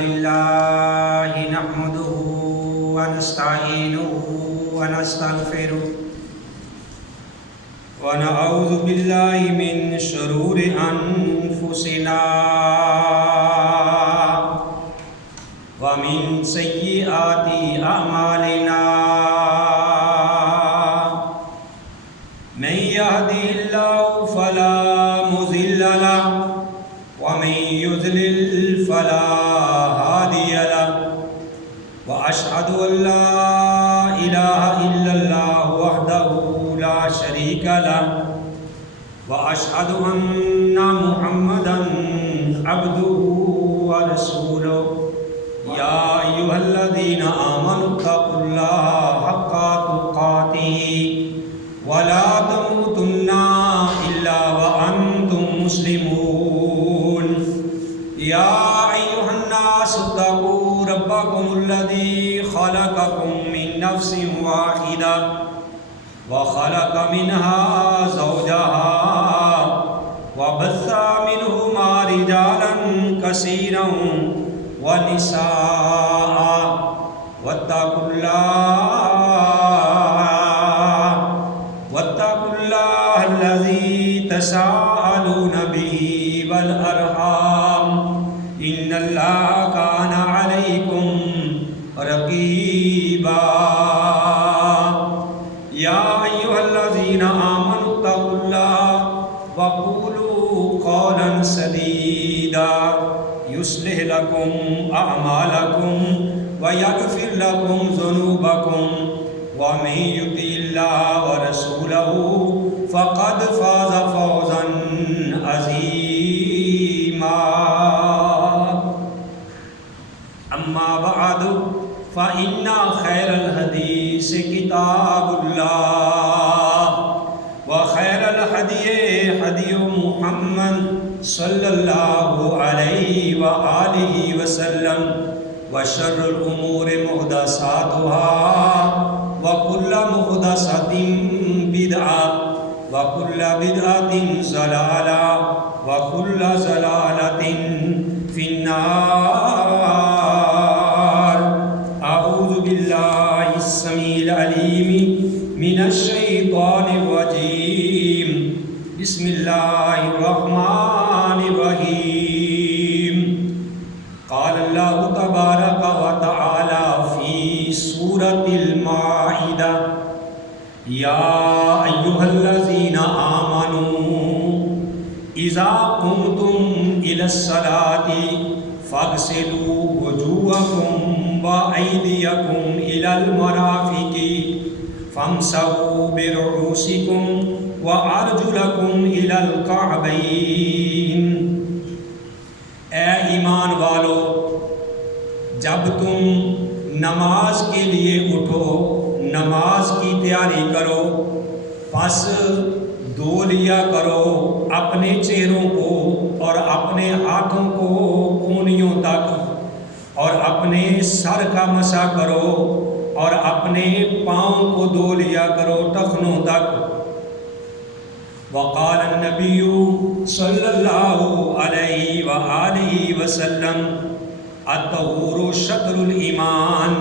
لله نحمده ونستعينه ونستغفره ونعوذ بالله من شرور أنفسنا ومن سيئات أعمالنا من يهده الله فلا مضل له ومن يضلل فلا هادي له وأشهد أن لا إله إلا الله وحده لا شريك له وأشهد أن محمدا عبده ورسوله يا أيها الذين آمنوا اتقوا الله حق تقاته ولا تموتن إلا وأنتم مسلمون يا أيها الناس اتقوا ربكم الذي خلقكم من نفس واحدة وخلق منها زوجها وبث منهما رجالا كثيرا ونساء واتقوا الله الذي تساءلون به والأرحام إن الله كان عليكم رقيبا يا أيها الذين آمنوا اتقوا الله وقولوا قولا سديدا يصلح لكم أعمالكم ويغفر لكم ذنوبكم ومن يطع الله ورسوله فقد فاز فوزا عظيما أما بعد فإن خير الحديث كتاب الله وخير الهدي هدي محمد صلى الله عليه وآله وسلم وشر الأمور محدثاتها وكل محدثة بدعة وكل بدعة ضلالة وكل ضلالة في النار. أعوذ بالله السميع العليم من الشيطان الرجيم. بسم الله الرحمن الرحيم. قال الله تبارك وتعالى في سورة المائدة يا أيها الذين آمنوا إذا قمتم إلى الصلاة فاغسلوا وجوهكم وأيديكم إلى المرافق فامسحوا برؤوسكم وأرجلكم إلى الكعبين. اے ایمان والو، جب تم نماز کے لیے اٹھو، نماز کی تیاری کرو، پس دھو لیا کرو اپنے چہروں کو اور اپنے ہاتھوں کو کونیوں تک، اور اپنے سر کا مسح کرو اور اپنے پاؤں کو دھو لیا کرو ٹخنوں تک. وقال النبی صلی اللہ علیہ وآلہ وسلم الطہور شطر الایمان.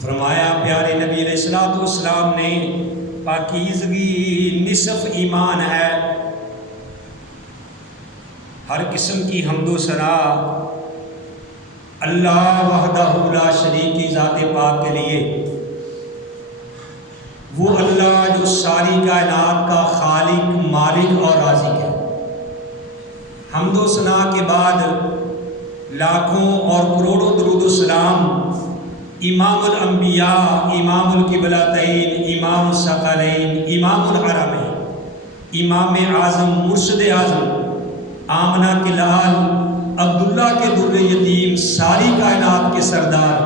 فرمایا پیارے نبی علیہ السلام نے پاکیزگی نصف ایمان ہے. ہر قسم کی حمد و ثنا اللہ وحدہ لا شریک کی ذات پاک کے لیے، وہ اللہ جو ساری کائنات کا خالق، مالک اور رازق ہے. حمد و ثنا کے بعد لاکھوں اور کروڑوں درود و سلام امام الانبیاء، امام القبلتین، امام الثقلین، امام الحرمین، امام اعظم، مرشد اعظم، آمنہ کے لال، عبداللہ کے در یتیم، ساری کائنات کے سردار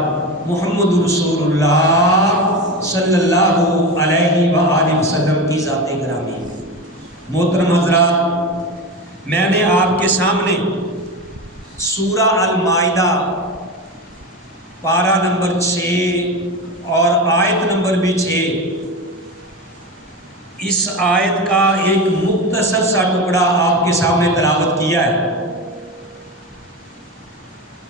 محمد رسول اللہ صلی اللہ علیہ وآلہ وسلم کی ذات گرامی. محترم حضرات، میں نے آپ کے سامنے سورہ المائدہ پارہ نمبر 6 اور آیت نمبر بھی 6، اس آیت کا ایک مختصر سا ٹکڑا آپ کے سامنے تلاوت کیا ہے.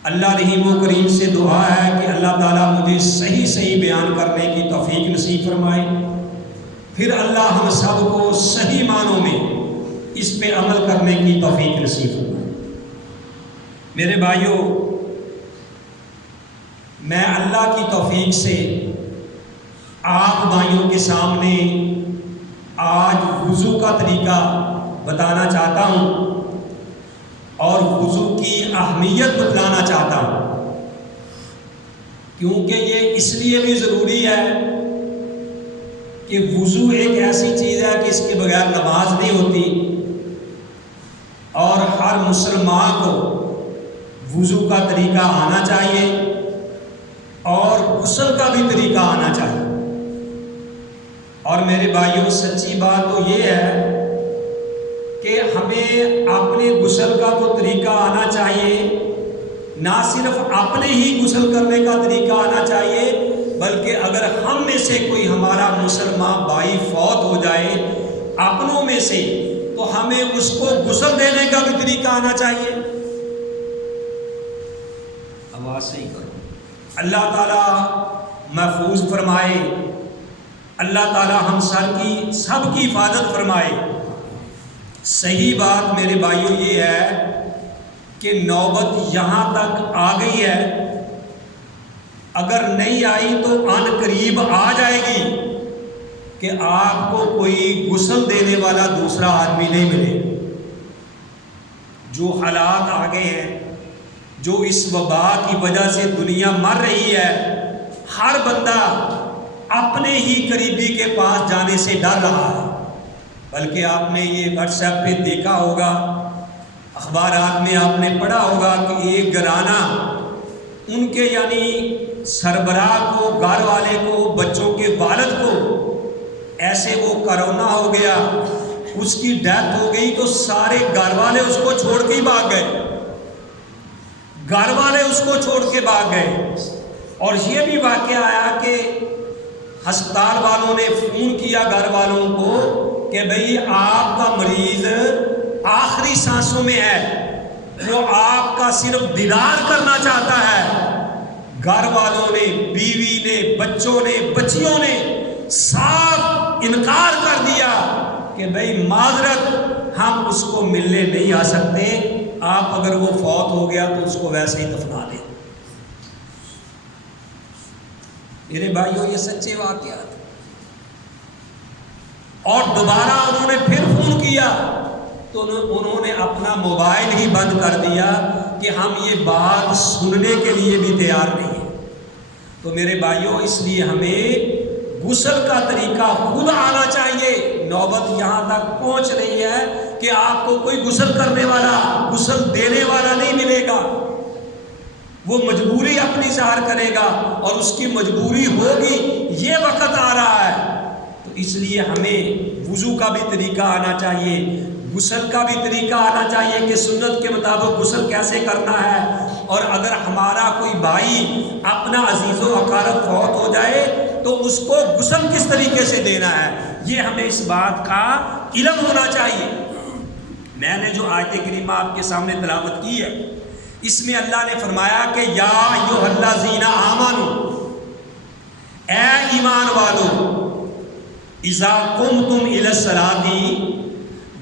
اللہ رحیم و کریم سے دعا ہے کہ اللہ تعالیٰ مجھے صحیح بیان کرنے کی توفیق نصیب فرمائے، پھر اللہ ہم سب کو صحیح معنوں میں اس پہ عمل کرنے کی توفیق نصیب فرمائے۔ میرے بھائیوں، میں اللہ کی توفیق سے آپ بھائیوں کے سامنے آج وضو کا طریقہ بتانا چاہتا ہوں اور وضو کی اہمیت بتلانا چاہتا ہوں، کیونکہ یہ اس لیے بھی ضروری ہے کہ وضو ایک ایسی چیز ہے کہ اس کے بغیر نماز نہیں ہوتی، اور ہر مسلمان کو وضو کا طریقہ آنا چاہیے اور غسل کا بھی طریقہ آنا چاہیے۔ اور میرے بھائیوں، سچی بات تو یہ ہے کہ ہمیں اپنے غسل کا تو طریقہ آنا چاہیے، نہ صرف اپنے ہی غسل کرنے کا طریقہ آنا چاہیے، بلکہ اگر ہم میں سے کوئی ہمارا مسلمان بھائی فوت ہو جائے اپنوں میں سے، تو ہمیں اس کو غسل دینے کا بھی طریقہ آنا چاہیے۔ آواز صحیح کرو۔ اللہ تعالیٰ محفوظ فرمائے، اللہ تعالیٰ ہم سب کی حفاظت فرمائے۔ صحیح بات میرے بھائیوں یہ ہے کہ نوبت یہاں تک آ گئی ہے، اگر نہیں آئی تو ان قریب آ جائے گی کہ آپ کو کوئی غسل دینے والا دوسرا آدمی نہیں ملے۔ جو حالات آگے ہیں، جو اس وبا کی وجہ سے دنیا مر رہی ہے، ہر بندہ اپنے ہی قریبی کے پاس جانے سے ڈر رہا ہے۔ بلکہ آپ نے یہ واٹس ایپ پہ دیکھا ہوگا، اخبارات میں آپ نے پڑھا ہوگا کہ ایک گھرانہ ان کے یعنی سربراہ کو، گھر والے کو، بچوں کے والد کو ایسے وہ کرونا ہو گیا، اس کی ڈیتھ ہو گئی، تو سارے گھر والے اس کو چھوڑ کے ہی بھاگ گئے، گھر والے اس کو چھوڑ کے بھاگ گئے۔ اور یہ بھی واقعہ آیا کہ ہسپتال والوں نے فون کیا گھر والوں کو کہ بھئی آپ کا مریض آخری سانسوں میں ہے، وہ آپ کا صرف دیدار کرنا چاہتا ہے۔ گھر والوں نے، بیوی نے، بچوں نے، بچیوں نے صاف انکار کر دیا کہ بھئی معذرت، ہم اس کو ملنے نہیں آ سکتے، آپ اگر وہ فوت ہو گیا تو اس کو ویسے ہی دفنا دیں۔ میرے بھائیوں، یہ سچے واقعات۔ اور دوبارہ انہوں نے پھر فون کیا تو انہوں نے اپنا موبائل ہی بند کر دیا کہ ہم یہ بات سننے کے لیے بھی تیار نہیں ہیں۔ تو میرے بھائیوں، اس لیے ہمیں غسل کا طریقہ خود آنا چاہیے۔ نوبت یہاں تک پہنچ رہی ہے کہ آپ کو کوئی غسل کرنے والا، غسل دینے والا نہیں ملے گا، وہ مجبوری اپنی ظاہر کرے گا، اور اس کی مجبوری ہوگی، یہ وقت آ رہا ہے۔ تو اس لیے ہمیں وضو کا بھی طریقہ آنا چاہیے، غسل کا بھی طریقہ آنا چاہیے کہ سنت کے مطابق غسل کیسے کرنا ہے۔ اور اگر ہمارا کوئی بھائی اپنا عزیز و اقارب فوت ہو جائے تو اس کو غسل کس طریقے سے دینا ہے، یہ ہمیں اس بات کا علم ہونا چاہیے۔ میں نے جو آیت کریمہ آپ کے سامنے تلاوت کی ہے، اس میں اللہ نے فرمایا کہ یا ایھا الذین آمنوا، اے ایمان والو، اذا قمتم الی الصلاۃ،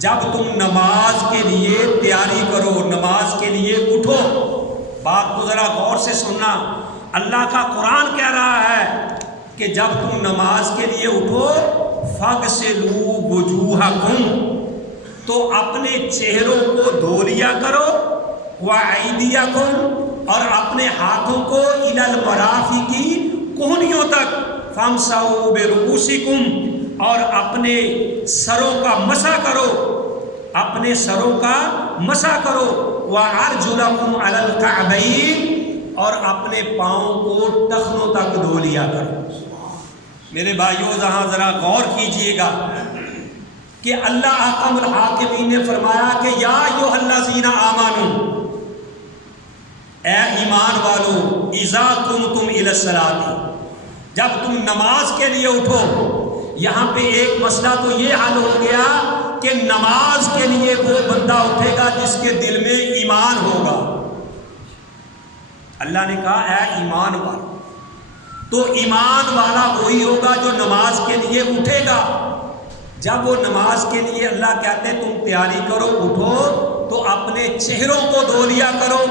جب تم نماز کے لیے تیاری کرو، نماز کے لیے اٹھو۔ بات کو ذرا غور سے سننا، اللہ کا قرآن کہہ رہا ہے کہ جب تم نماز کے لیے اٹھو، فاغسلوا وجوہکم، تو اپنے چہروں کو دھو لیا کرو، وَأَيْدِيَکُمْ، اور اپنے ہاتھوں کو اِلَى الْمَرَافِقِ، کہنیوں تک، فَامْسَحُوا بِرُؤُوسِکُمْ، اور اپنے سروں کا مسح کرو، اپنے سروں کا مسح کرو، وَأَرْجُلَکُمْ عَلَى الْكَعْبَيْنِ، اور اپنے پاؤں کو ٹخنوں تک دھو لیا کرو۔ میرے بھائیوں، یہاں ذرا غور کیجئے گا کہ اللہ احکم الحاکمین نے فرمایا کہ یا ایھا الذین آمنوا، اے ایمان والو، اذا قمتم الی الصلاۃ، جب تم نماز کے لیے اٹھو۔ یہاں پہ ایک مسئلہ تو یہ حل ہو گیا کہ نماز کے لیے وہ بندہ اٹھے گا جس کے دل میں ایمان ہوگا۔ اللہ نے کہا اے ایمان والا، تو ایمان والا وہی ہوگا جو نماز کے لیے اٹھے گا۔ جب وہ نماز کے لیے اللہ کہتے ہیں تم تیاری کرو، اٹھو، تو اپنے چہروں کو دھو لیا کرو۔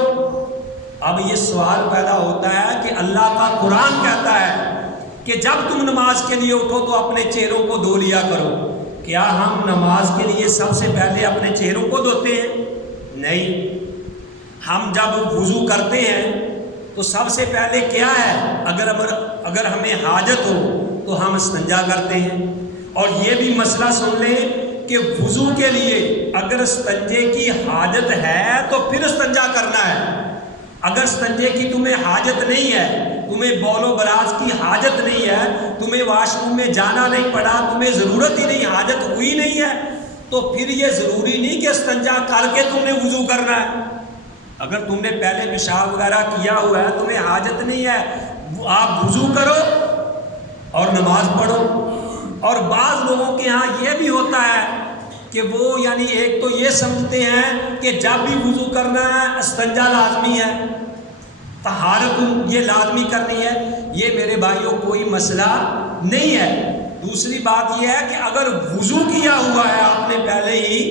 اب یہ سوال پیدا ہوتا ہے کہ اللہ کا قرآن کہتا ہے کہ جب تم نماز کے لیے اٹھو تو اپنے چہروں کو دھو لیا کرو۔ کیا ہم نماز کے لیے سب سے پہلے اپنے چہروں کو دھوتے ہیں؟ نہیں۔ ہم جب وضو کرتے ہیں تو سب سے پہلے کیا ہے؟ اگر ہمیں حاجت ہو تو ہم استنجا کرتے ہیں۔ اور یہ بھی مسئلہ سن لیں کہ وضو کے لیے اگر استنجے کی حاجت ہے تو پھر استنجا کرنا ہے۔ اگر استنجے کی تمہیں حاجت نہیں ہے، تمہیں بول و براز کی حاجت نہیں ہے، تمہیں واش روم میں جانا نہیں پڑا، تمہیں ضرورت ہی نہیں، حاجت ہوئی نہیں ہے، تو پھر یہ ضروری نہیں کہ استنجا کر کے تم نے وضو کرنا ہے۔ اگر تم نے پہلے پیشاب وغیرہ کیا ہوا ہے، تمہیں حاجت نہیں ہے، آپ وضو کرو اور نماز پڑھو۔ اور بعض لوگوں کے ہاں یہ بھی ہوتا ہے کہ وہ یعنی ایک تو یہ سمجھتے ہیں کہ جب بھی وضو کرنا ہے استنجا لازمی ہے، طہارت یہ لازمی کرنی ہے۔ یہ میرے بھائیوں کوئی مسئلہ نہیں ہے۔ دوسری بات یہ ہے کہ اگر وضو کیا ہوا ہے آپ نے پہلے ہی،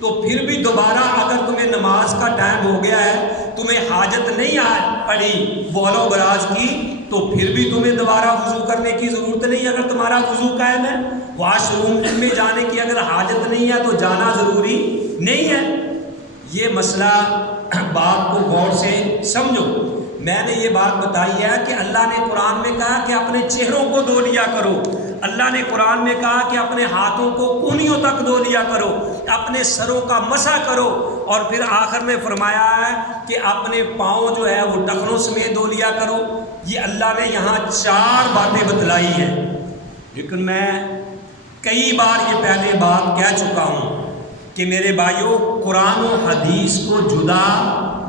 تو پھر بھی دوبارہ اگر تمہیں نماز کا ٹائم ہو گیا ہے، تمہیں حاجت نہیں پڑی بول و براز کی، تو پھر بھی تمہیں دوبارہ وضو کرنے کی ضرورت نہیں۔ اگر تمہارا وضو قائم ہے، واش روم میں جانے کی اگر حاجت نہیں ہے تو جانا ضروری نہیں ہے۔ یہ مسئلہ بات کو غور سے سمجھو۔ میں نے یہ بات بتائی ہے کہ اللہ نے قرآن میں کہا کہ اپنے چہروں کو دھو لیا کرو، اللہ نے قرآن میں کہا کہ اپنے ہاتھوں کو کونیوں تک دھو لیا کرو، اپنے سروں کا مسح کرو، اور پھر آخر میں فرمایا ہے کہ اپنے پاؤں جو ہے وہ ٹخنوں سمیت دھو لیا کرو۔ یہ اللہ نے یہاں 4 باتیں بتلائی ہیں، لیکن میں کئی بار یہ پہلے بات کہہ چکا ہوں کہ میرے بھائیوں قرآن و حدیث کو جدا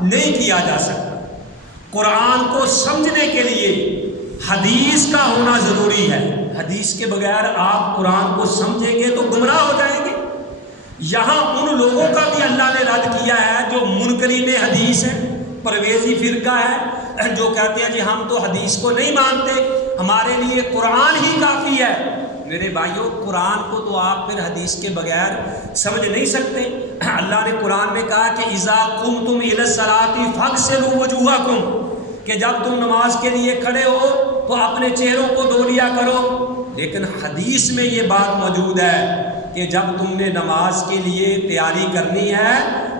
نہیں کیا جا سکتا۔ قرآن کو سمجھنے کے لیے حدیث کا ہونا ضروری ہے۔ حدیث کے بغیر آپ قرآن کو سمجھیں گے تو گمراہ ہو جائیں گے۔ یہاں ان لوگوں کا بھی اللہ نے رد کیا ہے جو منکرین حدیث ہیں، پرویزی فرقہ ہے، جو کہتے ہیں جی ہم تو حدیث کو نہیں مانتے، ہمارے لیے قرآن ہی کافی ہے۔ میرے بھائیوں قرآن کو تو آپ پھر حدیث کے بغیر سمجھ نہیں سکتے۔ اللہ نے قرآن میں کہا کہ اذا قمتم الی الصلاۃ فاغسلوا وجوہکم، کہ جب تم نماز کے لیے کھڑے ہو تو اپنے چہروں کو دھو لیا کرو۔ لیکن حدیث میں یہ بات موجود ہے کہ جب تم نے نماز کے لیے تیاری کرنی ہے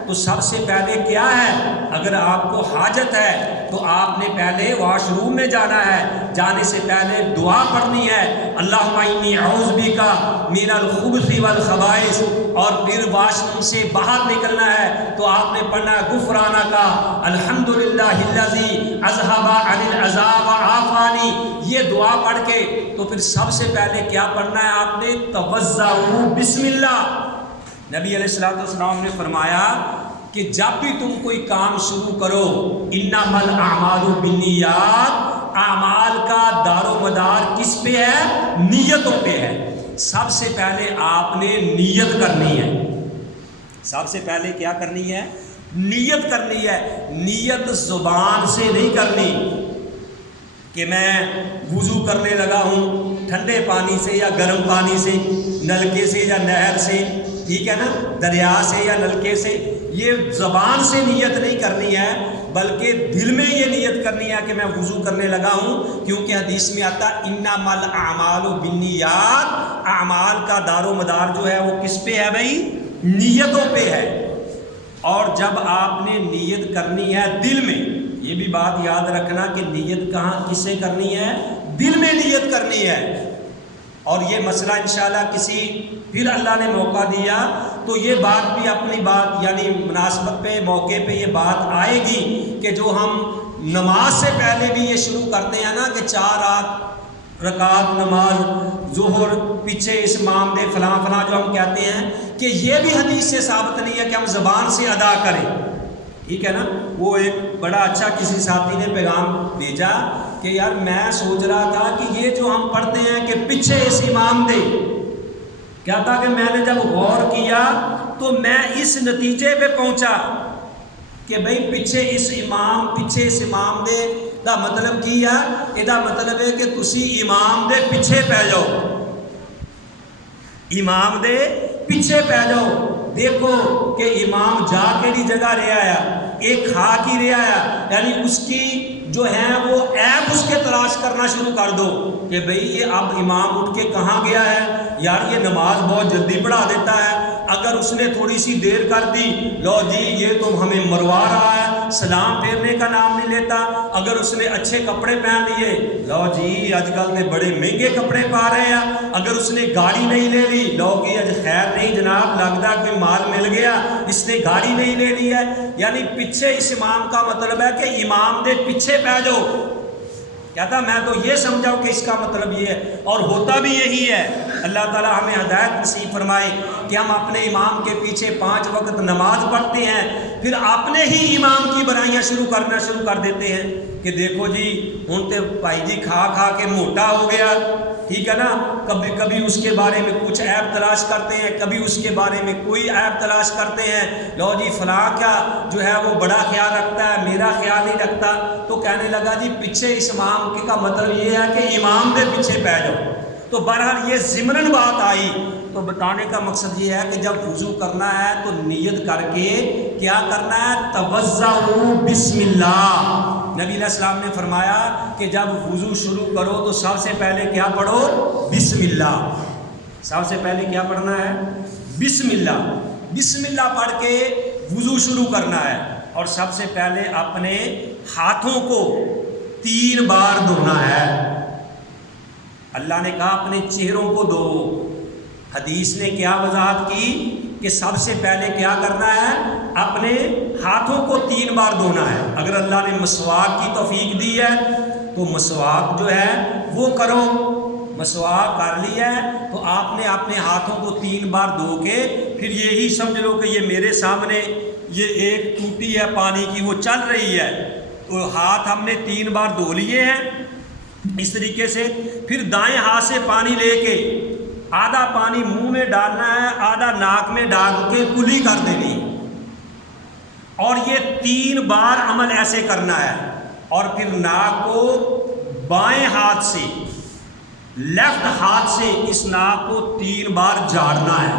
تو سب سے پہلے کیا ہے؟ اگر آپ کو حاجت ہے تو آپ نے پہلے واش روم میں جانا ہے، جانے سے پہلے دعا پڑھنی ہے، اللہم انی اعوذ بک من الخبث والخبائث، اور پھر واش روم سے باہر نکلنا ہے تو آپ نے پڑھنا ہے غفرانک الحمدللہ الذی اذھب عن العذا وعافانی۔ یہ دعا پڑھ کے تو پھر سب سے پہلے کیا پڑھنا ہے آپ نے؟ توضؤ بسم اللہ۔ نبی علیہ الصلوۃ والسلام نے فرمایا کہ جب بھی تم کوئی کام شروع کرو، انما الاعمال بالنیات، اعمال کا دار و مدار کس پہ ہے؟ نیتوں پہ ہے۔ سب سے پہلے آپ نے نیت کرنی ہے۔ سب سے پہلے کیا کرنی ہے؟ نیت کرنی ہے۔ نیت زبان سے نہیں کرنی کہ میں وضو کرنے لگا ہوں ٹھنڈے پانی سے یا گرم پانی سے، نلکے سے یا نہر سے، ٹھیک ہے نا، دریا سے یا نلکے سے۔ یہ زبان سے نیت نہیں کرنی ہے، بلکہ دل میں یہ نیت کرنی ہے کہ میں وضو کرنے لگا ہوں، کیونکہ حدیث میں آتا انما الاعمال بالنیات، اعمال کا دار و مدار جو ہے وہ کس پہ ہے بھائی؟ نیتوں پہ ہے۔ اور جب آپ نے نیت کرنی ہے دل میں، یہ بھی بات یاد رکھنا کہ نیت کہاں کسے کرنی ہے؟ دل میں نیت کرنی ہے۔ اور یہ مسئلہ انشاءاللہ کسی پھر اللہ نے موقع دیا تو یہ بات بھی اپنی بات یعنی مناسبت پہ موقع پہ یہ بات آئے گی کہ جو ہم نماز سے پہلے بھی یہ شروع کرتے ہیں نا کہ 4 رکعت نماز ظہر پیچھے اس امام دے فلاں فلاں جو ہم کہتے ہیں، کہ یہ بھی حدیث سے ثابت نہیں ہے کہ ہم زبان سے ادا کریں، ٹھیک ہے نا۔ وہ ایک بڑا اچھا کسی ساتھی نے پیغام بھیجا کہ یار میں سوچ رہا تھا کہ یہ جو ہم پڑھتے ہیں کہ پیچھے اس امام دے، کیا تھا کہ میں نے جب غور کیا تو میں اس نتیجے پہ پہنچا کہ بھئی پیچھے اس امام دے دا مطلب کی ہے؟ ਇਹਦਾ مطلب ہے کہ تسی امام دے پیچھے پہ جاؤ، امام دے پیچھے پہ جاؤ۔ دیکھو کہ امام جا کے دی جگہ رہا ہے، ایک کھا کی رہا ہے، یعنی اس کی جو ہے وہ عیب اس کے تلاش کرنا شروع کر دو کہ بھئی یہ اب امام اٹھ کے کہاں گیا ہے، یار یہ نماز بہت جلدی پڑھا دیتا ہے، اگر اس نے تھوڑی سی دیر کر دی، لو جی یہ تو ہمیں مروا رہا ہے، سلام پھیرنے کا نام نہیں لیتا، اگر اس نے اچھے کپڑے پہن لیے، لو جی آج کل نے بڑے مہنگے کپڑے پا رہے ہیں، اگر اس نے گاڑی نہیں لے لی، لو جی آج خیر نہیں جناب لگتا کوئی مال مل گیا، اس نے گاڑی نہیں لے لی ہے۔ یعنی پیچھے اس امام کا مطلب ہے کہ امام دے پیچھے پہ جاؤ۔ کہتا میں تو یہ سمجھاؤں کہ اس کا مطلب یہ ہے، اور ہوتا بھی یہی ہے۔ اللہ تعالی ہمیں ہدایت نصیب فرمائے کہ ہم اپنے امام کے پیچھے 5 وقت نماز پڑھتے ہیں، پھر اپنے ہی امام کی برائیاں شروع کر دیتے ہیں کہ دیکھو جی ہن تے بھائی جی کھا کھا کے موٹا ہو گیا، ٹھیک ہے نا، کبھی اس کے بارے میں کچھ عیب تلاش کرتے ہیں، کبھی اس کے بارے میں کوئی عیب تلاش کرتے ہیں، لو جی فلاں کا جو ہے وہ بڑا خیال رکھتا ہے، میرا خیال نہیں رکھتا، تو کہنے لگا جی پیچھے اس امام کا مطلب یہ ہے کہ امام دے پیچھے پہ جاؤ۔ تو بہرحال یہ ضمناً بات آئی، تو بتانے کا مقصد یہ ہے کہ جب وضو کرنا ہے تو نیت کر کے کیا کرنا ہے، توضؤ بسم اللہ۔ نبی علیہ السلام نے فرمایا کہ جب وضو شروع کرو تو سب سے پہلے کیا پڑھو، بسم اللہ۔ سب سے پہلے کیا پڑھنا ہے، بسم اللہ۔ بسم اللہ پڑھ کے وضو شروع کرنا ہے، اور سب سے پہلے اپنے ہاتھوں کو 3 بار دھونا ہے۔ اللہ نے کہا اپنے چہروں کو دھو، حدیث نے کیا وضاحت کی کہ سب سے پہلے کیا کرنا ہے، اپنے ہاتھوں کو 3 بار دھونا ہے۔ اگر اللہ نے مسواک کی توفیق دی ہے تو مسواک جو ہے وہ کرو، مسواک کر لیا ہے تو آپ نے اپنے ہاتھوں کو 3 بار دھو کے پھر یہی سمجھ لو کہ یہ میرے سامنے یہ ایک ٹوٹی ہے پانی کی، وہ چل رہی ہے، تو ہاتھ ہم نے 3 بار دھو لیے ہیں اس طریقے سے۔ پھر دائیں ہاتھ سے پانی لے کے آدھا پانی منہ میں ڈالنا ہے، آدھا ناک میں ڈال کے کلی کر دینی، اور یہ 3 بار عمل ایسے کرنا ہے۔ اور پھر ناک کو بائیں ہاتھ سے، لیفٹ ہاتھ سے اس ناک کو 3 بار جھاڑنا ہے،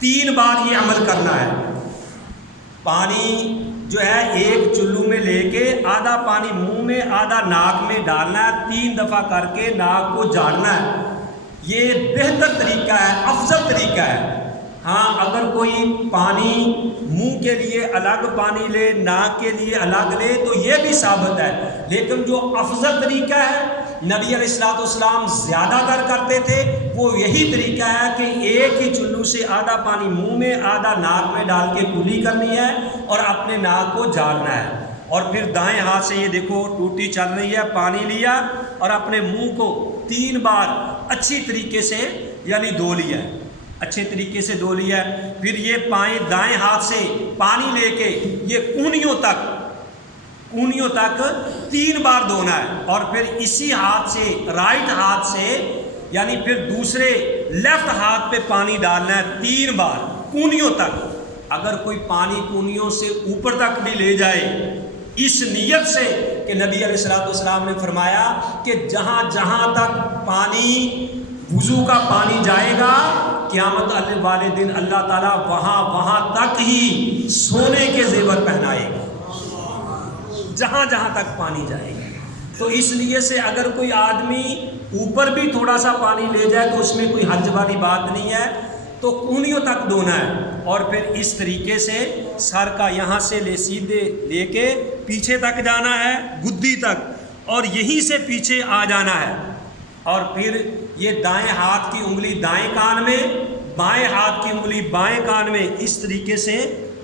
3 بار یہ عمل کرنا ہے۔ پانی جو ہے ایک چلو میں لے کے آدھا پانی منہ میں آدھا ناک میں ڈالنا ہے، 3 دفعہ کر کے ناک کو جھاڑنا ہے۔ یہ بہتر طریقہ ہے، افضل طریقہ ہے۔ ہاں اگر کوئی پانی منہ کے لیے الگ پانی لے، ناک کے لیے الگ لے تو یہ بھی ثابت ہے، لیکن جو افضل طریقہ ہے نبی علیہ السلام زیادہ تر کرتے تھے وہ یہی طریقہ ہے کہ ایک ہی چلو سے آدھا پانی منہ میں آدھا ناک میں ڈال کے کلی کرنی ہے اور اپنے ناک کو جھاڑنا ہے۔ اور پھر دائیں ہاتھ سے یہ دیکھو ٹوٹی چل رہی ہے، پانی لیا اور اپنے منہ کو 3 بار اچھی طریقے سے یعنی دھو لیا، اچھے طریقے سے دھو لیا۔ پھر یہ دائیں ہاتھ سے پانی لے کے یہ کونیوں تک 3 بار دھونا ہے، اور پھر اسی ہاتھ سے رائٹ ہاتھ سے یعنی پھر دوسرے لیفٹ ہاتھ پہ پانی ڈالنا ہے 3 بار کونیوں تک۔ اگر کوئی پانی کونیوں سے اوپر تک بھی لے جائے اس نیت سے کہ نبی علیہ السلام نے فرمایا کہ جہاں جہاں تک پانی وضو کا پانی جائے گا قیامت والے دن اللہ تعالیٰ وہاں تک ہی سونے کے زیور پہنائے گا، جہاں جہاں تک پانی جائے گا۔ تو اس لیے سے اگر کوئی آدمی اوپر بھی تھوڑا سا پانی لے جائے تو اس میں کوئی حرج والی بات نہیں ہے، تو کونیوں تک دھونا ہے، اور پھر اس طریقے سے سر کا یہاں سے سیدھے لے کے پیچھے تک جانا ہے، گدی تک، اور یہیں سے پیچھے آ جانا ہے، اور پھر یہ دائیں ہاتھ کی انگلی دائیں کان میں، بائیں ہاتھ کی انگلی بائیں کان میں اس طریقے سے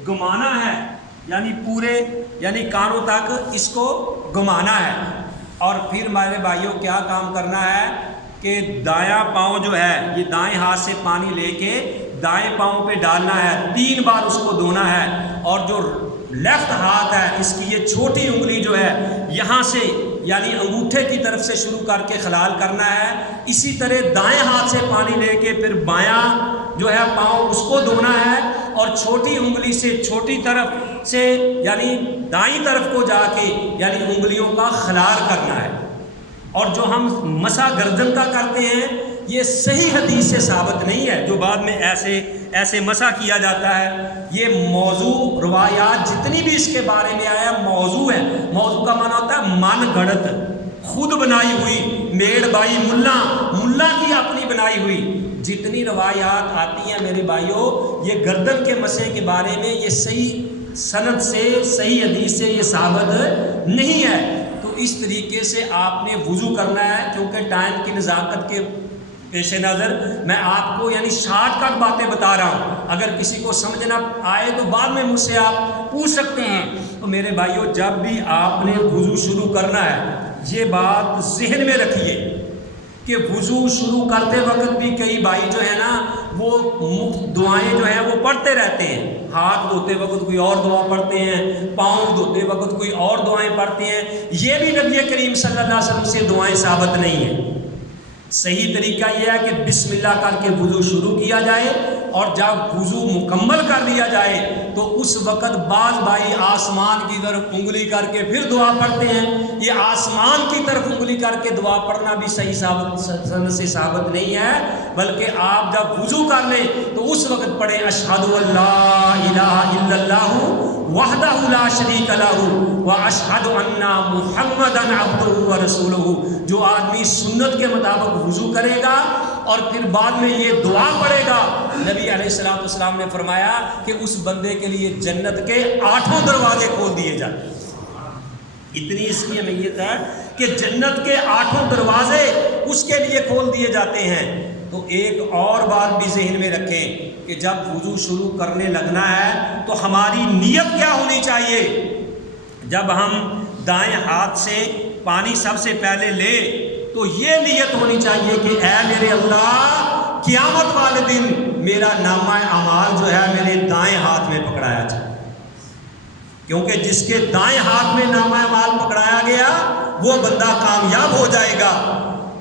گھمانا ہے، یعنی پورے یعنی کانوں تک اس کو گھمانا ہے۔ اور پھر ہمارے بھائیوں کیا کام کرنا ہے کہ دایاں پاؤں جو ہے یہ دائیں ہاتھ سے پانی لے کے دائیں پاؤں پہ ڈالنا ہے، 3 بار اس کو دھونا ہے، اور جو لیفٹ ہاتھ ہے اس کی یہ چھوٹی انگلی جو ہے یہاں سے یعنی انگوٹھے کی طرف سے شروع کر کے خلال کرنا ہے۔ اسی طرح دائیں ہاتھ سے پانی لے کے پھر بایاں جو ہے پاؤں اس کو دھونا ہے، اور چھوٹی انگلی سے چھوٹی طرف سے یعنی دائیں طرف کو جا کے یعنی انگلیوں کا خلال کرنا ہے. اور جو ہم مسح گردن کا کرتے ہیں یہ صحیح حدیث سے ثابت نہیں ہے. جو بعد میں ایسے مسح کیا جاتا ہے یہ موضوع روایات جتنی بھی اس کے بارے میں آیا موضوع ہے. موضوع کا معنی ہوتا ہے من گھڑت، خود بنائی ہوئی، میڑ بائی ملا کی اپنی بنائی ہوئی جتنی روایات آتی ہیں میرے بھائیوں، یہ گردن کے مسح کے بارے میں یہ صحیح سند سے صحیح حدیث سے یہ ثابت نہیں ہے. تو اس طریقے سے آپ نے وضو کرنا ہے. کیونکہ ٹائم کی نزاکت کے پیش نظر میں آپ کو یعنی شارٹ کٹ باتیں بتا رہا ہوں. اگر کسی کو سمجھنا آئے تو بعد میں مجھ سے آپ پوچھ سکتے ہیں. تو میرے بھائیوں جب بھی آپ نے وضو شروع کرنا ہے یہ بات ذہن میں رکھیے کہ وضو شروع کرتے وقت بھی کئی بھائی جو ہے نا وہ دعائیں جو ہیں وہ پڑھتے رہتے ہیں. ہاتھ دھوتے وقت کوئی اور دعا پڑھتے ہیں، پاؤں دھوتے وقت کوئی اور دعائیں پڑھتے ہیں. یہ بھی نبی کریم صلی اللہ علیہ وسلم سے دعائیں ثابت نہیں ہیں. صحیح طریقہ یہ ہے کہ بسم اللہ کر کے وضو شروع کیا جائے اور جب وضو مکمل کر لیا جائے تو اس وقت بعض بھائی آسمان کی طرف انگلی کر کے پھر دعا پڑھتے ہیں. یہ آسمان کی طرف انگلی کر کے دعا پڑھنا بھی صحیح سند سے ثابت نہیں ہے. بلکہ آپ جب وضو کر لیں تو اس وقت پڑھیں اشہد ان لا الہ الا اللہ وحدہ لا شریک لہ واشہد ان محمدا عبدہ ورسولہ. جو آدمی سنت کے مطابق وضو کرے گا اور پھر بعد میں یہ دعا پڑھے گا، نبی علیہ الصلوۃ والسلام نے فرمایا کہ اس بندے کے لیے جنت کے 8 دروازے کھول دیے جاتے ہیں. اتنی اس کی اہمیت ہے کہ جنت کے 8 دروازے اس کے لیے کھول دیے جاتے ہیں. تو ایک اور بات بھی ذہن میں رکھیں کہ جب وضو شروع کرنے لگنا ہے تو ہماری نیت کیا ہونی چاہیے. جب ہم دائیں ہاتھ سے پانی سب سے پہلے لے تو یہ نیت ہونی چاہیے کہ اے میرے اللہ قیامت والے دن میرا نامہ اعمال جو ہے میرے دائیں ہاتھ میں پکڑایا جائے. کیونکہ جس کے دائیں ہاتھ میں نامہ اعمال پکڑایا گیا وہ بندہ کامیاب ہو جائے گا.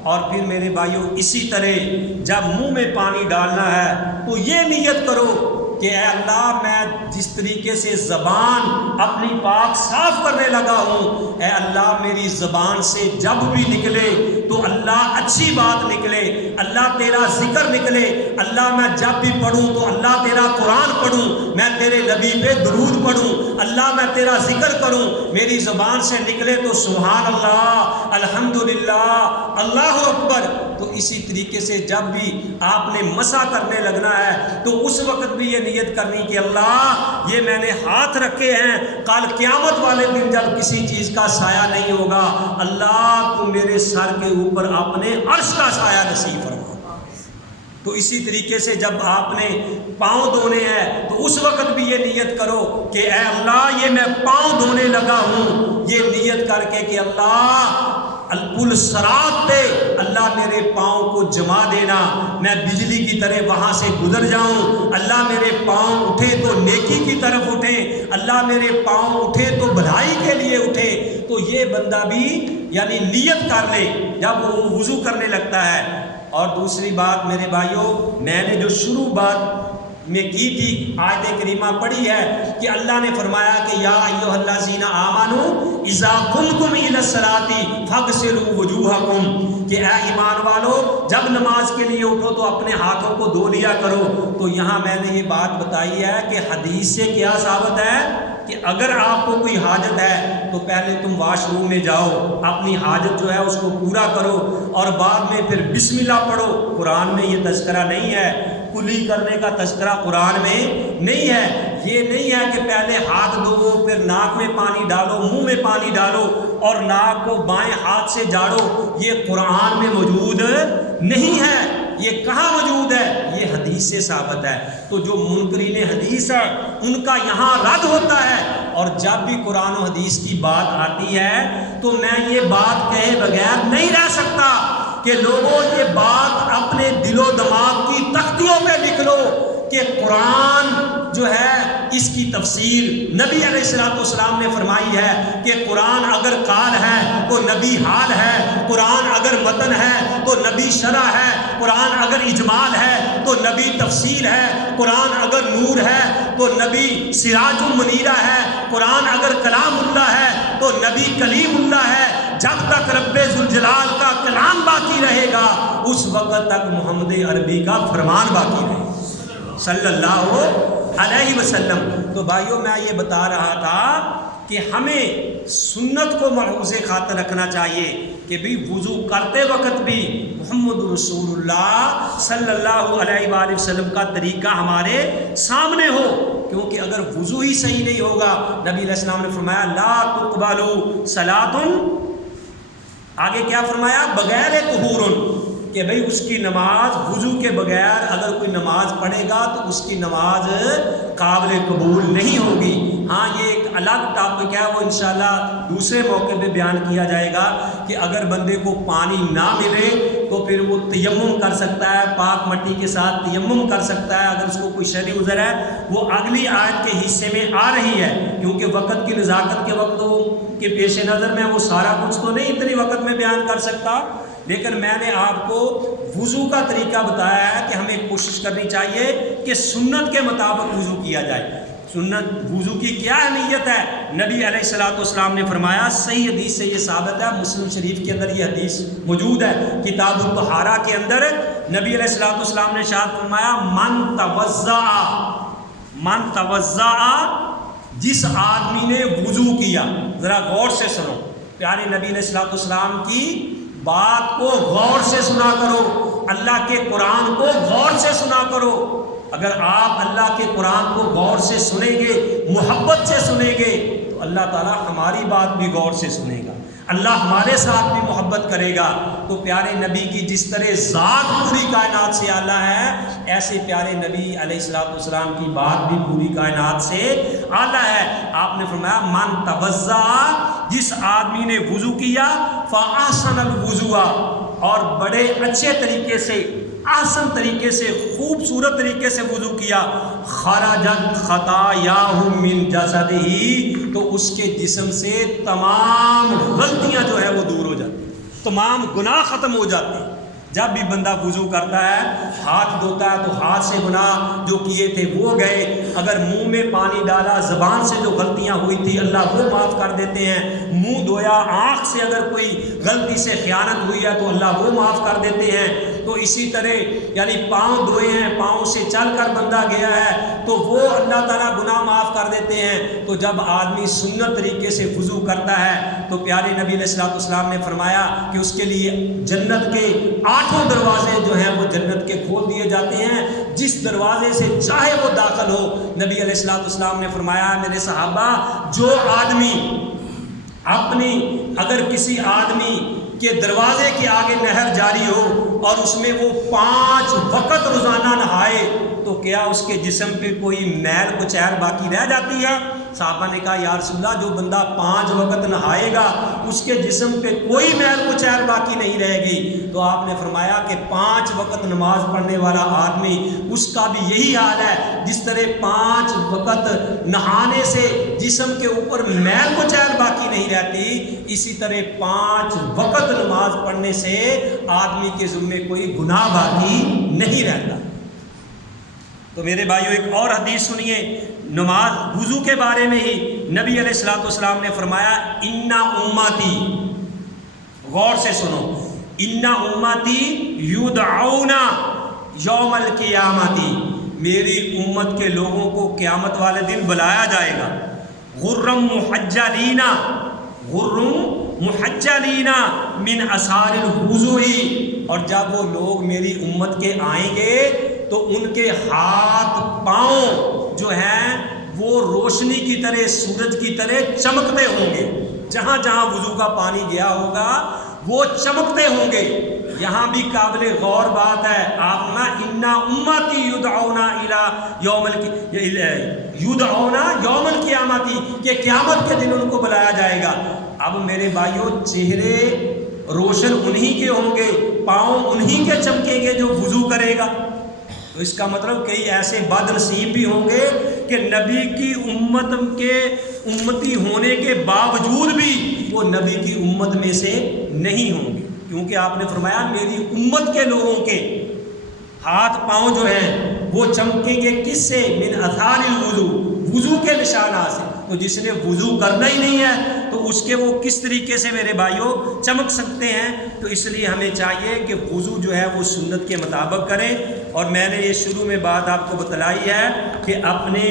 اور پھر میرے بھائیوں اسی طرح جب منہ میں پانی ڈالنا ہے تو یہ نیت کرو کہ اے اللہ میں جس طریقے سے زبان اپنی پاک صاف کرنے لگا ہوں، اے اللہ میری زبان سے جب بھی نکلے تو اللہ اچھی بات نکلے، اللہ تیرا ذکر نکلے. اللہ میں جب بھی پڑھوں تو اللہ تیرا قرآن پڑھوں، میں تیرے نبی پہ درود پڑھوں، اللہ میں تیرا ذکر کروں. میری زبان سے نکلے تو سبحان اللہ، الحمدللہ، اللہ اکبر. تو اسی طریقے سے جب بھی آپ نے مسح کرنے لگنا ہے تو اس وقت بھی یہ نیت کرنی کہ اللہ یہ میں نے ہاتھ رکھے ہیں، کل قیامت والے دن جب کسی چیز کا سایہ نہیں ہوگا، اللہ تو میرے سر کے اوپر اپنے عرش کا سایہ نصیب فرما. تو اسی طریقے سے جب آپ نے پاؤں دھونے ہیں تو اس وقت بھی یہ نیت کرو کہ اے اللہ یہ میں پاؤں دھونے لگا ہوں، یہ نیت کر کے کہ اللہ الپل صراط پہ اللہ میرے پاؤں کو جما دینا، میں بجلی کی طرح وہاں سے گزر جاؤں. اللہ میرے پاؤں اٹھے تو نیکی کی طرف اٹھیں، اللہ میرے پاؤں اٹھے تو بھلائی کے لیے اٹھے. تو یہ بندہ بھی یعنی نیت کر لے جب وہ وضو کرنے لگتا ہے. اور دوسری بات میرے بھائیوں میں نے جو شروع بات میں کی تھی آیت کریمہ پڑھی ہے کہ اللہ نے فرمایا کہ یا ایھا الذین آمنوا اذا قمتم الی الصلاۃ فاغسلوا وجوہکم، کہ اے ایمان والو جب نماز کے لیے اٹھو تو اپنے ہاتھوں کو دھو لیا کرو. تو یہاں میں نے یہ بات بتائی ہے کہ حدیث سے کیا ثابت ہے کہ اگر آپ کو کوئی حاجت ہے تو پہلے تم واش روم میں جاؤ، اپنی حاجت جو ہے اس کو پورا کرو اور بعد میں پھر بسم اللہ پڑھو. قرآن میں یہ تذکرہ نہیں ہے، کلی کرنے کا تذکرہ قرآن میں نہیں ہے. یہ نہیں ہے کہ پہلے ہاتھ دھو پھر ناک میں پانی ڈالو، منہ میں پانی ڈالو اور ناک کو بائیں ہاتھ سے جاڑو. یہ قرآن میں موجود نہیں ہے. یہ کہاں موجود ہے؟ یہ حدیث سے ثابت ہے. تو جو منکرین حدیث ہے ان کا یہاں رد ہوتا ہے. اور جب بھی قرآن و حدیث کی بات آتی ہے تو میں یہ بات کہے بغیر نہیں رہ سکتا کہ لوگوں یہ بات اپنے دل و دماغ کی تختیوں پہ لکھ لو کہ قرآن جو ہے اس کی تفسیر نبی علیہ الصلوۃ والسلام نے فرمائی ہے کہ قرآن اگر قال ہے تو تو نبی حال ہے، قرآن اگر متن ہے تو نبی شرح ہے، قرآن اگر اجمال ہے تو نبی تفصیل ہے، قرآن اگر نور ہے تو نبی سراج منیرہ ہے، قرآن اگر کلام اللہ ہے تو نبی کلیم اللہ ہے۔ جب تک رب ذوالجلال کا کلام باقی رہے گا اس وقت تک محمد عربی کا فرمان باقی رہے گا صلی اللہ علیہ وسلم۔ تو بھائیوں میں یہ بتا رہا تھا کہ ہمیں سنت کو ملحوظ خاطر رکھنا چاہیے کہ بھی وضو کرتے وقت بھی محمد رسول اللہ صلی اللہ علیہ وآلہ وسلم کا طریقہ ہمارے سامنے ہو، کیونکہ اگر وضو ہی صحیح نہیں ہوگا، نبی علیہ السلام نے فرمایا لا تقبل صلاۃ، آگے کیا فرمایا؟ بغیر طہور، کہ بھئی اس کی نماز وضو کے بغیر اگر کوئی نماز پڑھے گا تو اس کی نماز قابل قبول نہیں ہوگی۔ ہاں یہ ایک الگ ٹاپک ہے، وہ انشاءاللہ دوسرے موقع پہ بیان کیا جائے گا کہ اگر بندے کو پانی نہ ملے تو پھر وہ تیمم کر سکتا ہے، پاک مٹی کے ساتھ تیمم کر سکتا ہے اگر اس کو کوئی شرعی عذر ہے۔ وہ اگلی آیت کے حصے میں آ رہی ہے، کیونکہ وقت کی نزاکت کے وقت کے پیش نظر میں وہ سارا کچھ تو نہیں اتنی وقت میں بیان کر سکتا، لیکن میں نے آپ کو وضو کا طریقہ بتایا ہے کہ ہمیں کوشش کرنی چاہیے کہ سنت کے مطابق وضو کیا جائے۔ سنت وضو کی کیا اہمیت ہے؟ نبی علیہ الصلوۃ والسلام نے فرمایا، صحیح حدیث سے یہ ثابت ہے، مسلم شریف کے اندر یہ حدیث موجود ہے، کتاب الطہارہ کے اندر نبی علیہ الصلوۃ والسلام نے ارشاد فرمایا من توضأ، جس آدمی نے وضو کیا، ذرا غور سے سنو، پیارے نبی علیہ الصلوۃ والسلام کی بات کو غور سے سنا کرو، اللہ کے قرآن کو غور سے سنا کرو۔ اگر آپ اللہ کے قرآن کو غور سے سنیں گے، محبت سے سنیں گے، تو اللہ تعالیٰ ہماری بات بھی غور سے سنے گا، اللہ ہمارے ساتھ بھی محبت کرے گا۔ تو پیارے نبی کی جس طرح ذات پوری کائنات سے اعلیٰ ہے، ایسے پیارے نبی علیہ الصلوۃ والسلام کی بات بھی پوری کائنات سے اعلیٰ ہے۔ آپ نے فرمایا من توضأ، جس آدمی نے وضو کیا، فاحسن الوضوء، اور بڑے اچھے طریقے سے، احسن طریقے سے، خوبصورت طریقے سے وضو کیا، خرجت خطایاہ من جسدہ، تو اس کے جسم سے تمام غلطیاں جو ہے وہ دور ہو جاتی ہیں، تمام گناہ ختم ہو جاتے ہیں۔ جب بھی بندہ وضو کرتا ہے، ہاتھ دھوتا ہے تو ہاتھ سے گناہ جو کیے تھے وہ گئے، اگر منہ میں پانی ڈالا، زبان سے جو غلطیاں ہوئی تھی اللہ وہ معاف کر دیتے ہیں، منہ دھویا، آنکھ سے اگر کوئی غلطی سے خیانت ہوئی ہے تو اللہ وہ معاف کر دیتے ہیں۔ تو اسی طرح یعنی پاؤں دھوئے ہیں، پاؤں سے چل کر بندہ گیا ہے تو وہ اللہ تعالیٰ گناہ معاف کر دیتے ہیں۔ تو جب آدمی سنت طریقے سے وضو کرتا ہے تو پیارے نبی علیہ الصلوۃ والسلام نے فرمایا کہ اس کے لیے جنت کے 8 دروازے جو ہیں وہ جنت کے کھول دیے جاتے ہیں، جس دروازے سے چاہے وہ داخل ہو۔ نبی علیہ الصلوۃ والسلام نے فرمایا، میرے صحابہ، جو آدمی اپنی اگر کسی آدمی کے دروازے کے آگے نہر جاری ہو اور اس میں وہ 5 وقت روزانہ نہائے تو کیا اس کے جسم پہ کوئی میل کچیل باقی رہ جاتی ہے؟ صحابہ نے کہا یا رسول اللہ، جو بندہ 5 وقت نہائے گا اس کے جسم پہ کوئی میل کچیل باقی نہیں رہے گی۔ تو آپ نے فرمایا کہ 5 وقت نماز پڑھنے والا آدمی، اس کا بھی یہی حال ہے، جس طرح 5 وقت نہانے سے جسم کے اوپر میل کچیل باقی نہیں رہتی، اسی طرح 5 وقت نماز پڑھنے سے آدمی کے ذمے کوئی گناہ باقی نہیں رہتا۔ تو میرے بھائیوں، ایک اور حدیث سنیے نماز وضو کے بارے میں ہی۔ نبی علیہ الصلوۃ والسلام نے فرمایا، ان امتی، غور سے سنو، ان امتی یدعون یوم القیامت، میری امت کے لوگوں کو قیامت والے دن بلایا جائے گا، غرم محجلین، غرم محجلین من اثار الوضوء، اور جب وہ لوگ میری امت کے آئیں گے تو ان کے ہاتھ پاؤں جو ہیں وہ روشنی کی طرح، سورج کی طرح چمکتے ہوں گے، جہاں جہاں وضو کا پانی گیا ہوگا وہ چمکتے ہوں گے۔ یہاں بھی قابل غور بات ہے، آپ نا انا امتی یدعون الی یوم القیامت، کہ قیامت کے دن ان کو بلایا جائے گا۔ اب میرے بھائیوں، چہرے روشن انہی کے ہوں گے، پاؤں انہی کے چمکیں گے جو وضو کرے گا۔ تو اس کا مطلب کئی ایسے بد نصیب بھی ہوں گے کہ نبی کی امت کے امتی ہونے کے باوجود بھی وہ نبی کی امت میں سے نہیں ہوں گے، کیونکہ آپ نے فرمایا میری امت کے لوگوں کے ہاتھ پاؤں جو ہیں وہ چمکیں گے کس سے؟ من اثار الوضو، وضو کے نشانات سے۔ تو جس نے وضو کرنا ہی نہیں ہے تو اس کے وہ کس طریقے سے میرے بھائیوں چمک سکتے ہیں؟ تو اس لیے ہمیں چاہیے کہ وضو جو ہے وہ سنت کے مطابق کریں۔ اور میں نے یہ شروع میں بات آپ کو بتلائی ہے کہ اپنے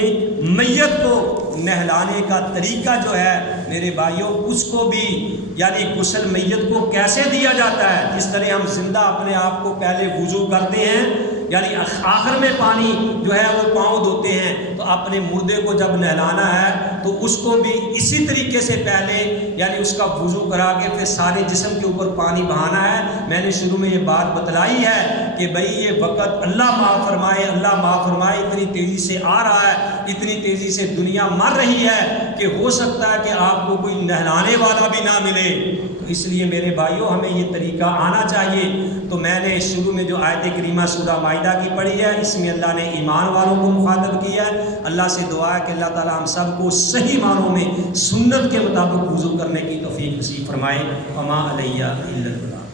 میت کو نہلانے کا طریقہ جو ہے میرے بھائیوں اس کو بھی، یعنی غسل میت کو کیسے دیا جاتا ہے، جس طرح ہم زندہ اپنے آپ کو پہلے وضو کرتے ہیں، یعنی آخر میں پانی جو ہے وہ پاؤں دھوتے ہیں، تو اپنے مردے کو جب نہلانا ہے تو اس کو بھی اسی طریقے سے پہلے یعنی اس کا وضو کرا کے پھر سارے جسم کے اوپر پانی بہانا ہے۔ میں نے شروع میں یہ بات بتلائی ہے کہ بھئی یہ وقت اللہ معاف فرمائے، اللہ معاف فرمائے، اتنی تیزی سے آ رہا ہے، اتنی تیزی سے دنیا مر رہی ہے کہ ہو سکتا ہے کہ آپ کو کوئی نہلانے والا بھی نہ ملے۔ تو اس لیے میرے بھائیوں ہمیں یہ طریقہ آنا چاہیے۔ تو میں نے شروع میں جو آیت کریمہ سورہ مائدہ کی پڑھی ہے، اس میں اللہ نے ایمان والوں کو مخاطب کیا ہے۔ اللہ سے دعا ہے کہ اللہ تعالیٰ ہم سب کو صحیح معنوں میں سنت کے مطابق وضو کرنے کی توفیق نصیب فرمائے۔ وما علیہ الا البلاغ۔